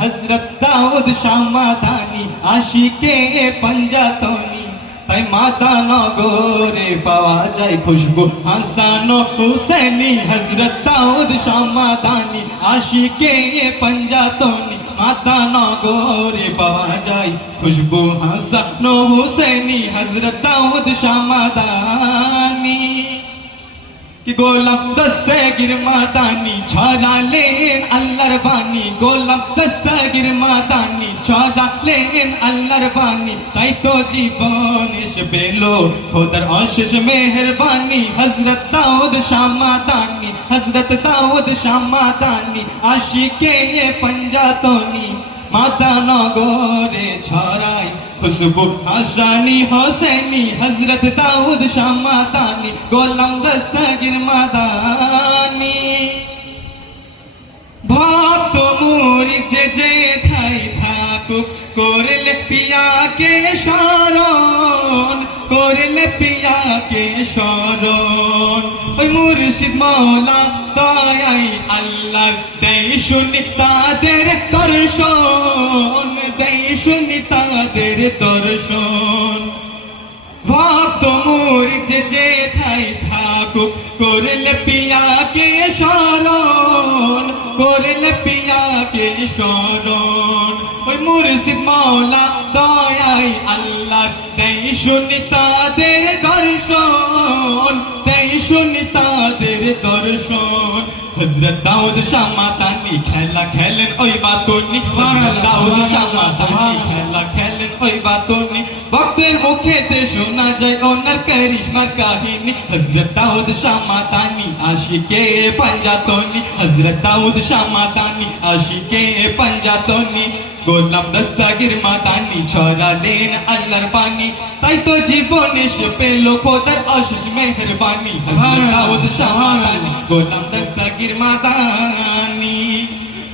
হযরত দাউদ শাহ মাদানী আশিকে পাঞ্জাতনি তাই মাদানগরে পাওয়া যায় খুশবু হাসান ও হুসেনি হযরত দাউদ শাহ মাদানী আশিকে পাঞ্জাতনি মাদানগরে পাওয়া যায় খুশবু হাসান ও হুসেনি হযরত দাউদ শাহ মাদানী कि गोलाम दस्तगीर मादानी छड़ालेन अल्लाहर बानी गोलाम दस्तगीर मादानी छड़ालेन अल्लाहर बानी ताई तो जीवन एসে পেলো খোদার অশেষ মেহেরবানি হযরত দাউদ শাহ মাদানী হযরত দাউদ শাহ মাদানী আশিকে পাঞ্জাতনি মাদানগরে ছড়াই খুশবু হাসানি হোসেনি হযরত দাউদ শাহ মাদানী গোলাম দস্তগীর মাদানী ভক্ত মুরিদ যে ঠাই থাকুক করলে পিয়াকে স্মরণ করলে পিয়াকে স্মরণ ওই মুর্শিদ মাওলা দয়াই আল্লাহর দেয় শুনি তাদের দর্শন দেয় শুনি তাদের দর্শন ভক্ত মুরিদ যে ঠাই থাকুক করলে পিয়াকে স্মরণ করলে পিয়াকে স্মরণ ওই মুর্শিদ মাওলা দয়াই আল্লাহর দেয় শুনি তাদের দর্শন দেয় শুনি তাদের দর্শন হযরত দাউদ শাহ মাদানী খেলা খেলেন ওই বাতুনি হযরত দাউদ শাহ মাদানী খেলা খেলেন ওই বাতুনি ভক্তের মুখেতে শোনা যায় ওনার করিশ্মার কাহিনী হযরত দাউদ শাহ মাদানী আশিকে পাঞ্জাতনি হযরত দাউদ শাহ মাদানী আশিকে পাঞ্জাতনি গোলাম দস্তগীর মাদানী ছড়ালেন আল্লাহর বাণী তাই তো জীবনে সে পেল খোদার অশেষ মেহেরবানি হযরত দাউদ শাহ মাদানী গোলাম দস্তগীর মাদানী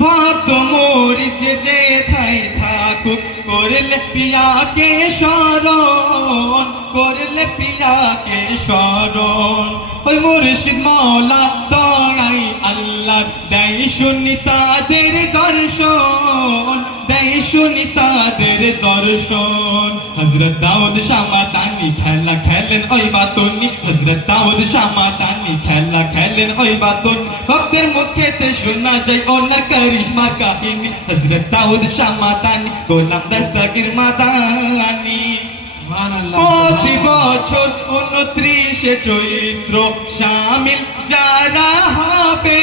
ভক্ত মুরিদ যে ঠাই থাকুক করলে পিয়াকে স্মরণ করলে পিয়াকে স্মরণ ওই মুর্শিদ মাওলা দয়াই আল্লাহ দেয় শুনি তাদের দর্শন দেয় শুনি তাদের দর্শন হযরত দাউদ শাহ মাদানী খেলা খেলেন ওই বাতুনি হযরত দাউদ শাহ মাদানী খেলা খেলেন ওই বাতুনি ভক্তের মুখেতে শোনা যায় ওনার করিশ্মার কাহিনী হযরত দাউদ শাহ মাদানী গোলাম দস্তগীর মাদানী প্রতি বছর 29 চৈত্র শামিল যারা হবে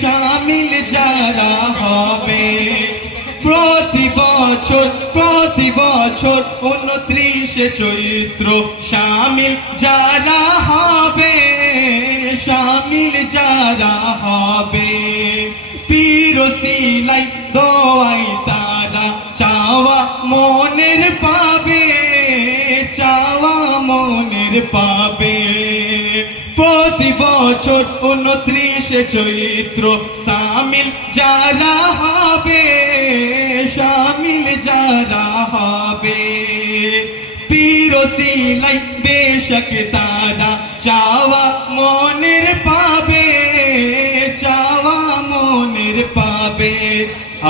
শামিল যারা হবে প্রতি বছর 29 চৈত্র শামিল যারা হবে শামিল যারা হবে পীর ওসিলাই দোয়াই তারা চাওয়া মনের পাবে চাওয়া মনের পাবে প্রতি বছর 29 চৈত্র শামিল যারা হবে শামিল যারা হবে পীর ওসিলাই বেশক তারা চাওয়া মনের পাবে চাওয়া মনের পাবে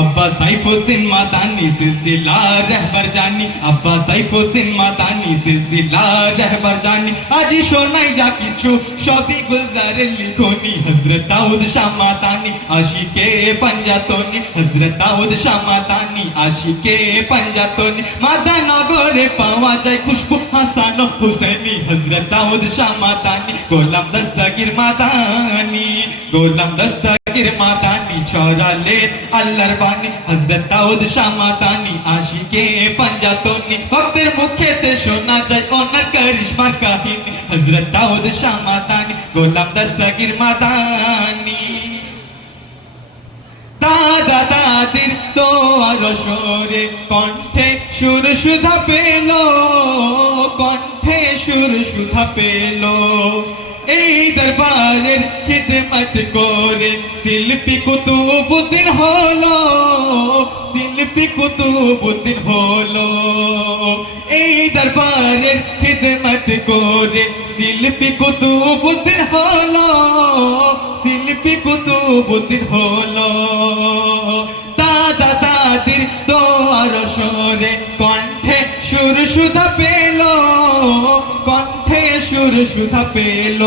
अब्बा सैफुद्दीन मादानी सिलसिला रहबर जानी अब्बा सैफुद्दीन मादानी सिलसिला रहबर जानी आज शोनाई जा किछु सभी गुलजार लिखोनी हजरत दाऊद शाह मादानी आशिके पंजातनी हजरत दाऊद शाह मादानी आशिके पंजातनी मादानगरे पावा जाए खुशबू हसन हुसैनी हजरत दाऊद शाह मादानी गोलाम दस्तगीर मादानी गोलाम दस्तगीर मादानी छड़ाले अल्लाहर बानी हजरत दाऊद शाह मादानी आशिके पंजातनी भक्तेर मुखेते शोना যায় ওনার করিশ্মার কাহিনী হযরত দাউদ শাহ মাদানী গোলাম দস্তগীর মাদানী দাদা দাদির দোয়ার সরে কণ্ঠে সুর সুধা পেল কণ্ঠে সুর সুধা পেল এই দরবারের খিদমত করে শিল্পী কুতুবউদ্দিন হলো শিল্পী কুতুবউদ্দিন হলো এই দরবারের খিদমত করে শিল্পী কুতুবউদ্দিন হলো শিল্পী কুতুবউদ্দিন হলো দাদাদের দোয়ার সরে কণ্ঠে সুর সুধা পেল, কণ্ঠে সুর সুধা পেল।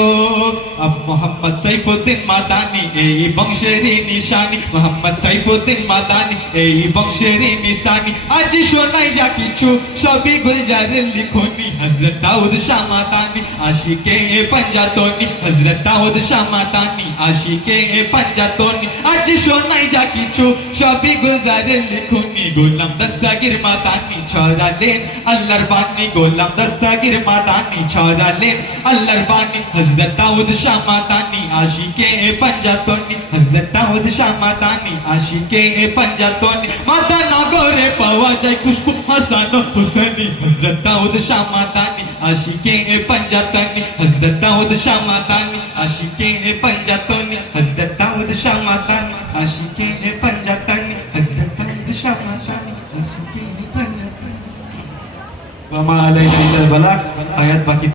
আব মোহাম্মদ সাইফুদ্দিন মাদানি এই বংশের নিশানি, মোহাম্মদ সাইফুদ্দিন মাদানি এই বংশের নিশানি। আজ শোনাই যা কিছু সবই গুলজারের লিখনি, হযরত দাউদ শাহ মাদানি আশিকে পাঞ্জাতনি, হযরত দাউদ শাহ মাদানি আশিকে পাঞ্জাতনি। আজ শোনাই যা কিছু সবই গুলজারের লিখনি, গোলাম দস্তগীর মাদানি ছড়ালেন আল্লাহর বাণী, গোলাম দস্তগীর মাদানি ছড়ালেন আল্লাহর বাণী। হযরত দাউদ শাহ মাদানি আশিকে পাঞ্জাতনি, হযরত দাউদ শাহ মাদানি আশিকে পাঞ্জাতনি। মাদানগরে পাওয়া যায় খুশবু হাসান হুসেনি, হযরত দাউদ শাহ মাদানি আশিকে পাঞ্জাতনি, হযরত দাউদ শাহ মাদানি আশিকে পাঞ্জাতনি, হযরত দাউদ শাহ মাদানি আশিকে পাঞ্জাতনি, হযরত দাউদ শাহ মাদানি আশিকে পাঞ্জাতনি। ওয়া মা আলাইনা ইল্লাল বালাগ। আয়াত বাকি।